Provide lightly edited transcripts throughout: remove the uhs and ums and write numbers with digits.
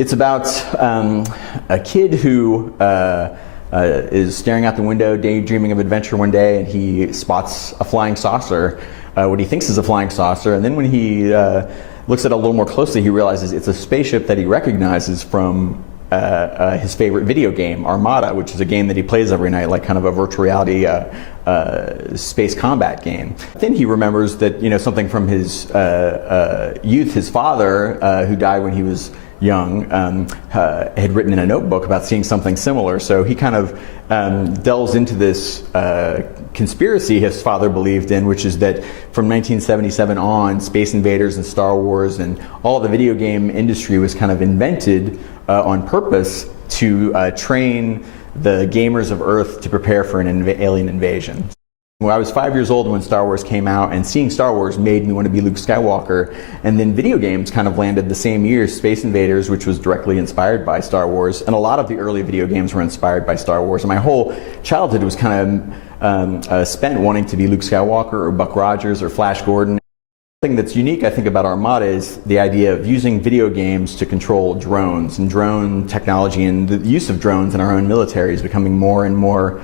It's about a kid who is staring out the window, daydreaming of adventure one day, and he spots a flying saucer, what he thinks is a flying saucer, and then when he looks at it a little more closely, he realizes it's a spaceship that he recognizes from his favorite video game, Armada, which is a game that he plays every night, like kind of a virtual reality space combat game. Then he remembers that, you know, something from his youth, his father, who died when he was young, had written in a notebook about seeing something similar. So he kind of delves into this conspiracy his father believed in, which is that from 1977 on, Space Invaders and Star Wars and all the video game industry was kind of invented on purpose to train the gamers of Earth to prepare for an alien invasion. When I was 5 years old when Star Wars came out, and seeing Star Wars made me want to be Luke Skywalker, and then video games kind of landed the same year, Space Invaders, which was directly inspired by Star Wars, and a lot of the early video games were inspired by Star Wars, and my whole childhood was kind of spent wanting to be Luke Skywalker or Buck Rogers or Flash Gordon. The thing that's unique, I think, about Armada is the idea of using video games to control drones, and drone technology and the use of drones in our own military is becoming more and more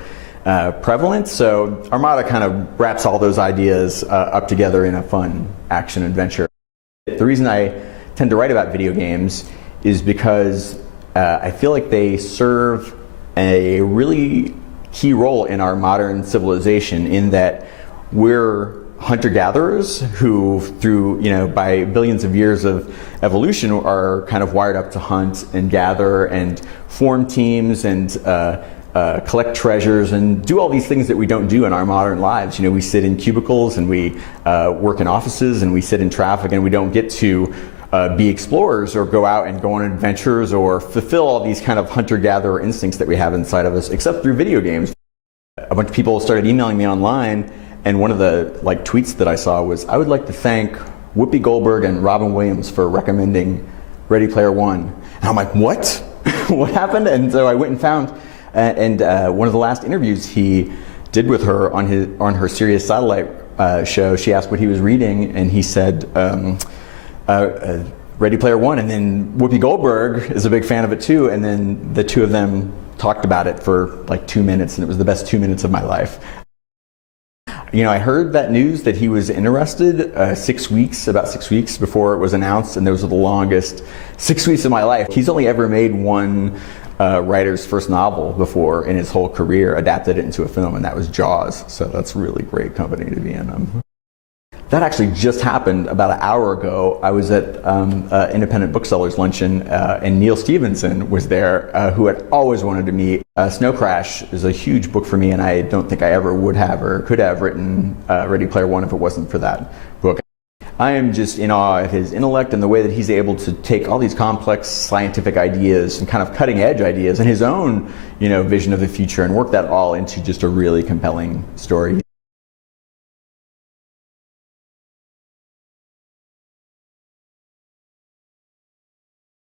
prevalent. So Armada kind of wraps all those ideas up together in a fun action adventure. The reason I tend to write about video games is because I feel like they serve a really key role in our modern civilization, in that we're hunter-gatherers who, through, you know, by billions of years of evolution, are kind of wired up to hunt and gather and form teams and collect treasures and do all these things that we don't do in our modern lives. You know, we sit in cubicles and we work in offices and we sit in traffic, and we don't get to be explorers or go out and go on adventures or fulfill all these kind of hunter-gatherer instincts that we have inside of us, except through video games. A bunch of people started emailing me online, and one of the tweets that I saw was, "I would like to thank Whoopi Goldberg and Robin Williams for recommending Ready Player One." And I'm like, what? What happened? And so I went and found one of the last interviews he did with her on her Sirius satellite show. She asked what he was reading, and he said Ready Player One. And then Whoopi Goldberg is a big fan of it too. And then the two of them talked about it for like 2 minutes, and it was the best 2 minutes of my life. You know, I heard that news that he was interested about 6 weeks before it was announced, and those were the longest 6 weeks of my life. He's only ever made one writer's first novel before in his whole career, adapted it into a film, and that was Jaws. So that's really great company to be in. That actually just happened about an hour ago. I was at Independent Booksellers Luncheon, and Neil Stephenson was there, who had always wanted to meet. Snow Crash is a huge book for me, and I don't think I ever would have or could have written Ready Player One if it wasn't for that book. I am just in awe of his intellect and the way that he's able to take all these complex scientific ideas and kind of cutting edge ideas and his own, you know, vision of the future, and work that all into just a really compelling story.